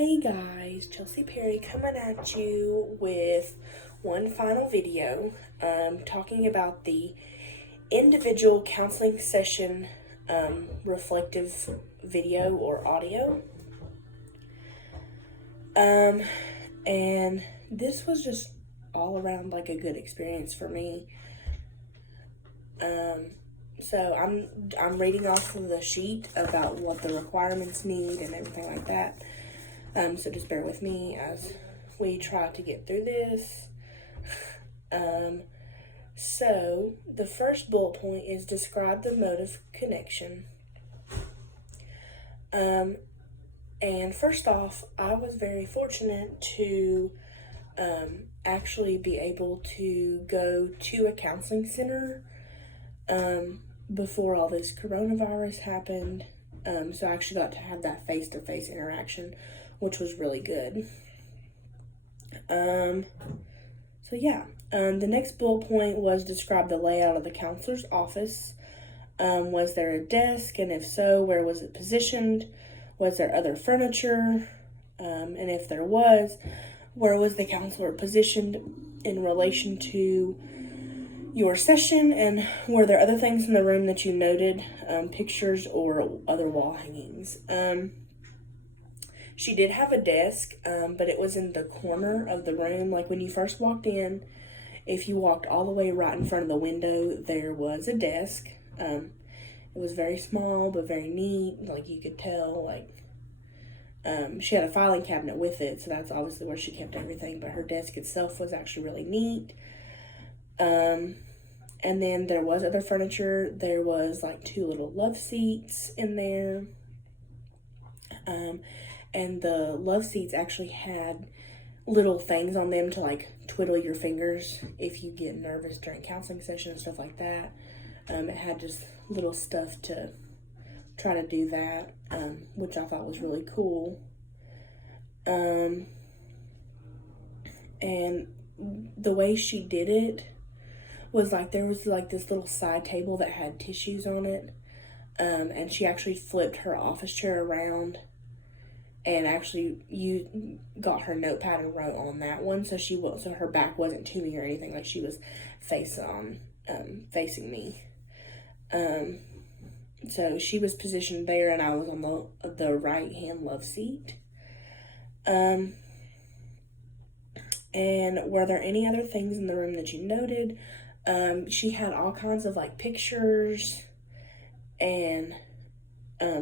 Hey guys, Chelsea Perry coming at you with one final video talking about the individual counseling session reflective video or audio. And this was just all around like a good experience for me. So I'm reading off of the sheet about what the requirements need and everything like that. So just bear with me as we try to get through this. So the first bullet point is describe the mode of connection. And first off, I was very fortunate to actually be able to go to a counseling center before all this coronavirus happened. So I actually got to have that face-to-face interaction, which was really good. So yeah, the next bullet point was describe the layout of the counselor's office. Was there a desk, and if so, where was it positioned? Was there other furniture? And if there was, where was the counselor positioned in relation to your session? And were there other things in the room that you noted, pictures or other wall hangings? She did have a desk, but it was in the corner of the room. Like when you first walked in, if you walked all the way right in front of the window, there was a desk. It was very small, but very neat. Like you could tell, she had a filing cabinet with it, so that's obviously where she kept everything. But her desk itself was actually really neat. And then there was other furniture. There was like 2 little love seats in there. And the love seats actually had little things on them to like twiddle your fingers if you get nervous during counseling sessions and stuff like that. It had just little stuff to try to do that, which I thought was really cool. And the way she did it was like there was like this little side table that had tissues on it, and she actually flipped her office chair around and actually you got her notepad and wrote on that one, so her back wasn't to me or anything, like she was facing me. So she was positioned there, and I was on the right hand love seat. And were there any other things in the room that you noted? She had all kinds of like pictures and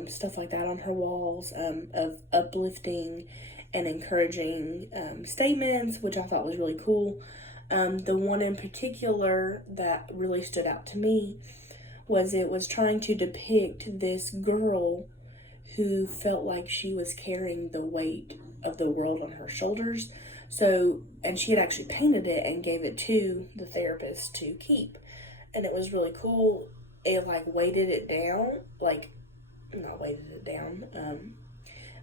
stuff like that on her walls, of uplifting and encouraging statements, which I thought was really cool. The one in particular that really stood out to me was it was trying to depict this girl who felt like she was carrying the weight of the world on her shoulders. So, and she had actually painted it and gave it to the therapist to keep. And it was really cool. It like weighted it down, like not weighted it down,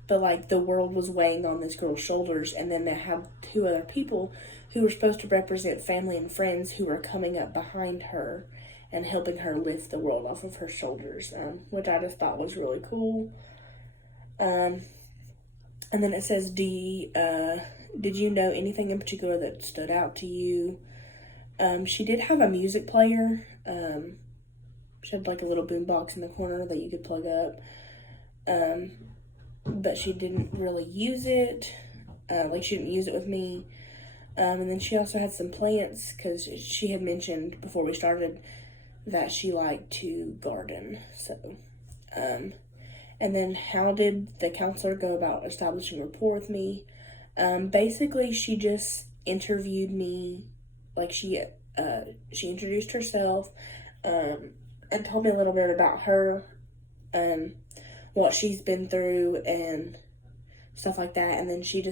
but like the world was weighing on this girl's shoulders, and then they had 2 other people who were supposed to represent family and friends who were coming up behind her and helping her lift the world off of her shoulders, which I just thought was really cool. And then it says, did you know anything in particular that stood out to you? She did have a music player. She had like a little boombox in the corner that you could plug up. But she didn't really use it. She didn't use it with me. And then she also had some plants, because she had mentioned before we started that she liked to garden. So, and then how did the counselor go about establishing rapport with me? Basically, she just interviewed me. Like she introduced herself, and told me a little bit about her, what she's been through and stuff like that. And then she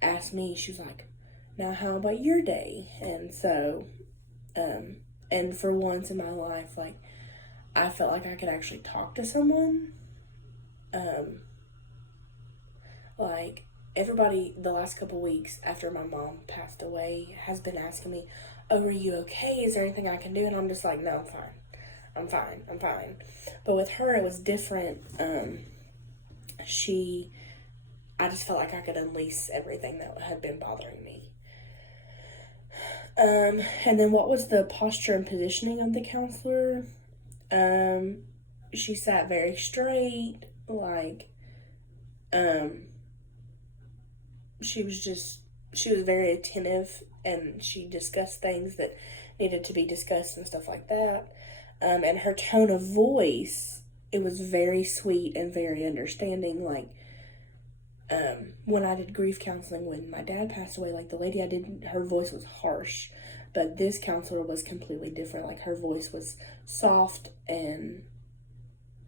asked me, she was like, now how about your day? And so, and for once in my life, like, I felt like I could actually talk to someone. Like, everybody the last couple weeks after my mom passed away has been asking me, oh, are you okay? Is there anything I can do? And I'm just like, no, I'm fine. But with her, it was different. She I just felt like I could unleash everything that had been bothering me. And then what was the posture and positioning of the counselor? She sat very straight, like, she was very attentive, and she discussed things that needed to be discussed and stuff like that. And her tone of voice, it was very sweet and very understanding. Like, when I did grief counseling when my dad passed away, like the lady I did, her voice was harsh, but this counselor was completely different. Like, her voice was soft and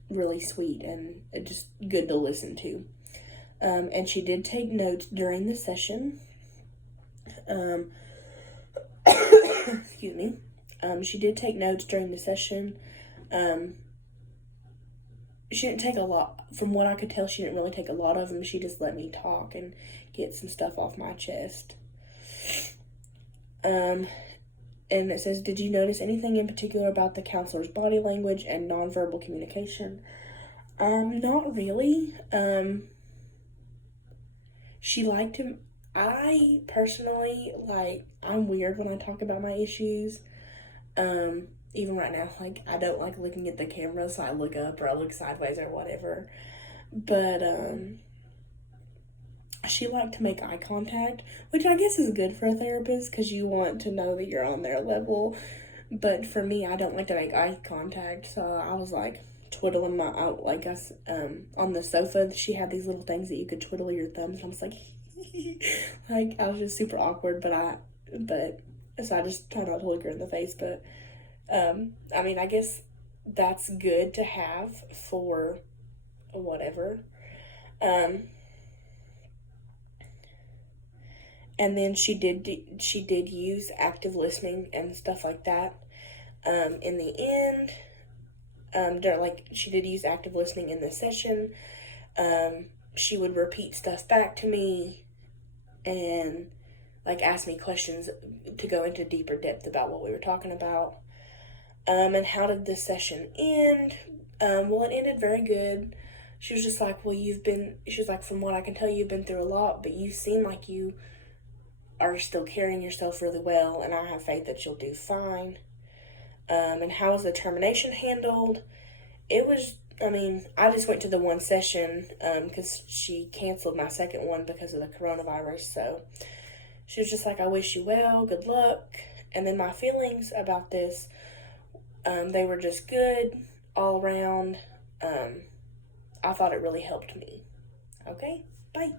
really sweet and just good to listen to. And she did take notes during the session. Excuse me. She did take notes during the session. She didn't take a lot. From what I could tell, she didn't really take a lot of them. She just let me talk and get some stuff off my chest. And it says, did you notice anything in particular about the counselor's body language and nonverbal communication? Not really. She liked him. I personally, like, I'm weird when I talk about my issues. Even right now, like, I don't like looking at the camera, so I look up or I look sideways or whatever. But, she liked to make eye contact, which I guess is good for a therapist because you want to know that you're on their level. But for me, I don't like to make eye contact, so I was like twiddling my out like us on the sofa. She had these little things that you could twiddle your thumbs, and I was like, like I was just super awkward. But so I just tried not to look her in the face. But I mean, I guess that's good to have for whatever. And then she did use active listening and stuff like that. In the end, like she did use active listening in the session. She would repeat stuff back to me and like ask me questions to go into deeper depth about what we were talking about. And how did the session end? Well, it ended very good. She was just like, she was like, from what I can tell, you've been through a lot, but you seem like you are still carrying yourself really well, and I have faith that you'll do fine. And how was the termination handled? It was, I mean, I just went to the one session because she canceled my second one because of the coronavirus. So she was just like, I wish you well, good luck. And then my feelings about this, they were just good all around. I thought it really helped me. Okay, bye.